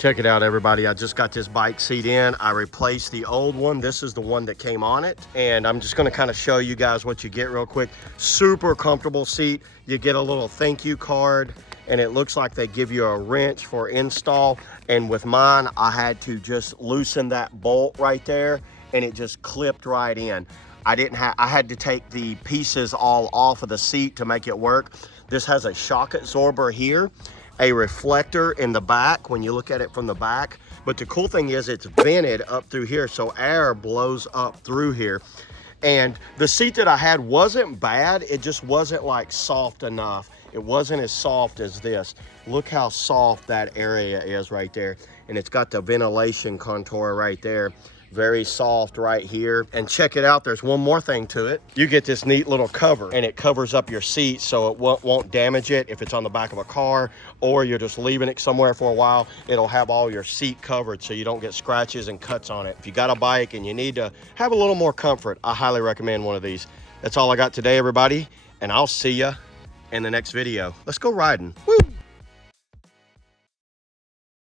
Check it out, everybody. I just got this bike seat in. I replaced the old one. This is the one that came on it. And I'm just gonna kind of show you guys what you get real quick. Super comfortable seat. You get a little thank you card, and it looks like they give you a wrench for install. And with mine, I had to just loosen that bolt right there, and it just clipped right in. I had to take the pieces all off of the seat to make it work. This has a shock absorber here, a reflector in the back when you look at it from the back. But the cool thing is it's vented up through here, so air blows up through here. And the seat that I had wasn't bad, it just wasn't like soft enough. It wasn't as soft as this. Look how soft that area is right there. And it's got the ventilation contour right there. Very soft right here. And check it out, there's one more thing to it. You get this neat little cover, and it covers up your seat so it won't damage it if it's on the back of a car, or you're just leaving it somewhere for a while. It'll have all your seat covered so you don't get scratches and cuts on it. If you got a bike and you need to have a little more comfort, I highly recommend one of these. That's all I got today, everybody, and I'll see ya in the next video. Let's go riding. Woo!